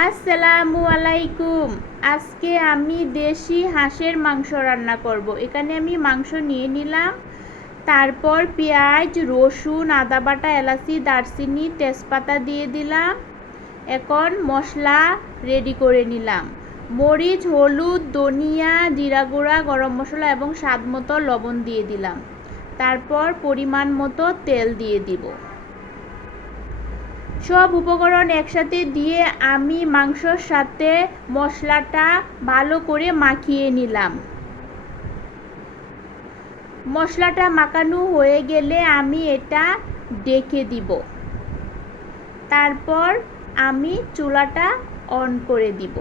আসসালামু আলাইকুম। আজকে আমি দেশি হাঁসের মাংস রান্না করব। এখানে আমি মাংস নিয়ে নিলাম। তারপর পেঁয়াজ, রসুন, আদা বাটা, এলাচি, দারচিনি, তেজপাতা দিয়ে দিলাম। এখন মশলা রেডি করে নিলাম। মরিচ, হলুদ, ধনিয়া, জিরা গুঁড়া, গরম মশলা এবং স্বাদ মতো লবণ দিয়ে দিলাম। তারপর পরিমাণ মতো তেল দিয়ে দিব। সব উপকরণ একসাথে দিয়ে আমি মাংসর সাথে মশলাটা ভালো করে মাখিয়ে নিলাম। মশলাটা মাখানো হয়ে গেলে আমি এটা ডেকে দিব। তারপর আমি চুলাটা অন করে দিব।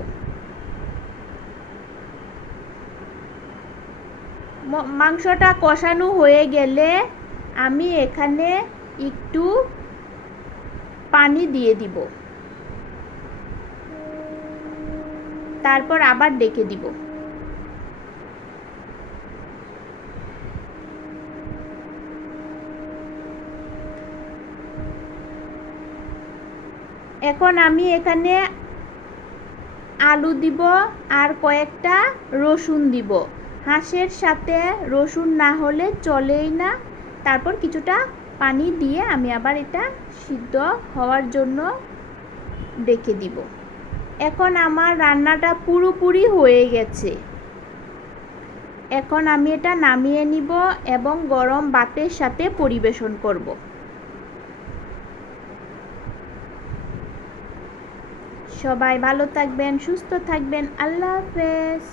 মাংসটা কষানো হয়ে গেলে আমি এখানে একটু পানি দিয়ে দিব। তারপর আবার ডেকে দিব। এখন আমি এখানে আলু দিব আর কয়েকটা রসুন দিব। হাঁসের সাথে রসুন না হলে চলেই না। তারপর কিছুটা পানি দিয়ে আমি আবার এটা সিদ্ধ হওয়ার জন্য রেখে দিব। এখন আমার রান্নাটা পুরোপুরি হয়ে গেছে। এখন আমি এটা নামিয়ে নিব এবং গরম ভাতের সাথে পরিবেশন করব। সবাই ভালো থাকবেন, সুস্থ থাকবেন, আল্লাহ হাফেজ।